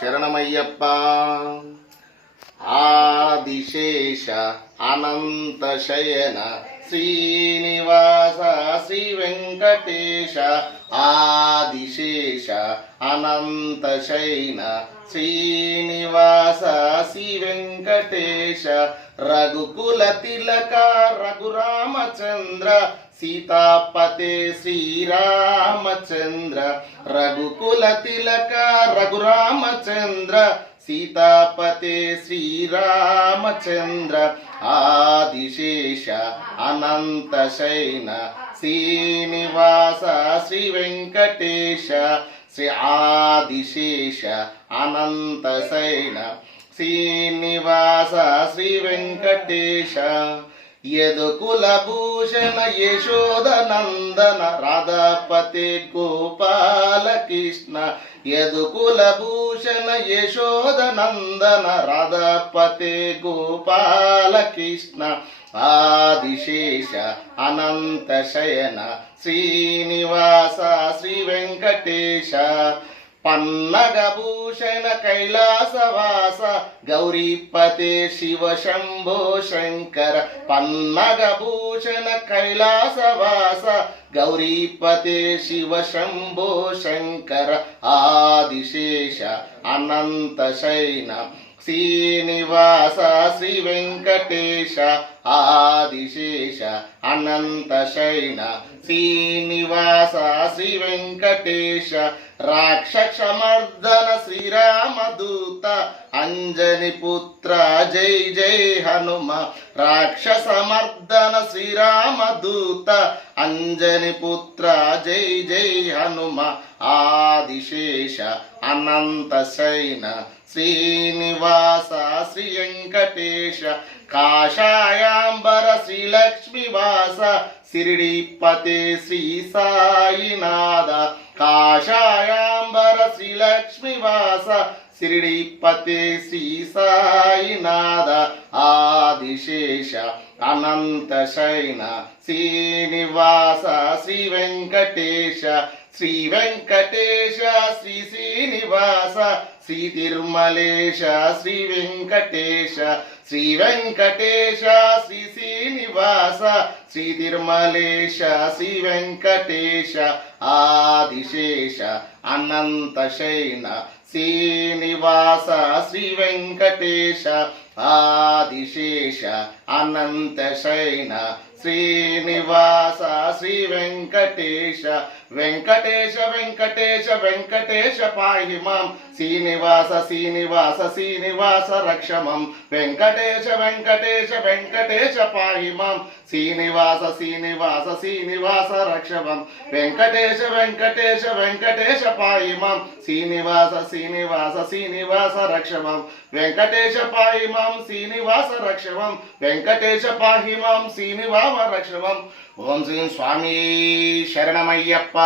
శరణమయ్యప్ప. ఆదిశేష అనంత శయన శ్రీనివాస శ్రీ వెంకటేశ. ఆదిశేష అనంత శయన శ్రీనివాస శ్రీ వెంకటేశ. రఘుకుల తిలక రఘురామచంద్ర సీతాపతే శ్రీరామచంద్ర. రఘుకుల తిలక రఘురామచంద్ర సీతాపతే శ్రీరామచంద్ర. ఆదిశేష అనంత శయన శ్రీనివాస శ్రీ వెంకటేశ. శ్రీ ఆదిశేష అనంత శయన శ్రీనివాస శ్రీ వెంకటేశ. యదుకుల భూషణ యశోద నందన రాధాపతే గోపాల కృష్ణ. యదుకుల భూషణ యశోద నందన రాధాపతే గోపాల కృష్ణ. ఆదిశేష అనంత శయన శ్రీనివాస శ్రీ వెంకటేశ. పన్నగభూషణ కైలాసవాస గౌరీపతే శివ శంభో శంకర. పన్నగభూషణ కైలాసవాస గౌరీపతే శివ శంభో శంకర. ఆదిశేష అనంత శయన శ్రీనివాస శ్రీ వెంకటేశ. ఆదిశేష అనంత శయన శ్రీనివాస శ్రీ వెంకటేశ. రాక్షసమర్దన శ్రీరామదూత అంజని పుత్ర జై జై హనుమ. రాక్షసమర్దన శ్రీరామదూత అంజని పుత్ర జై జై హనుమ. ఆదిశేష అనంత శయన శ్రీనివాస శ్రీ వెంకటేశ. కాషాయాంబర శ్రీలక్ష్మీవాస శిరిడీపతే శ్రీ సాయినాథ. కాషాయాంబర శ్రీలక్ష్మీవాస శిరిడీపతే శ్రీ సాయినాథ. ఆదిశేష అనంత శయన శ్రీనివాస శ్రీ వెంకటేశ. శ్రీ వెంకటేశ శ్రీ శ్రీనివాస శ్రీ తిరుమలేశ శ్రీ వెంకటేశ. శ్రీ వెంకటేశ శ్రీ శ్రీనివాస శ్రీ తిరుమలేశ శ్రీ వెంకటేశ. ఆదిశేష అనంత శయన శ్రీనివాస శ్రీ వెంకటేశ. ఆదిశేష అనంత శయన శ్రీనివాస శ్రీ వెంకటేశ. వెంకటేశ వెంకటేశ వెంకటేశ పాహి మాం. శ్రీనివాస శ్రీనివాస శ్రీనివాస రక్షమం. వెంకటేశ వెంకటేశ వెంకటేశ పాహి మాం. శ్రీనివాస శ్రీనివాస శ్రీనివాస రక్షమం. వెంకటేశ వెంకటేశ వెంకటేశ పాహి మాం. శ్రీనివాస శ్రీనివాస శ్రీనివాస రక్షమం. వెంకటేశ పాహి మాం శ్రీనివాస రక్షమం. వెంకటేశ పాహి మాం శ్రీనివాస రక్షమం. ఓం శ్రీ స్వామి శరణమయ్యప్ప.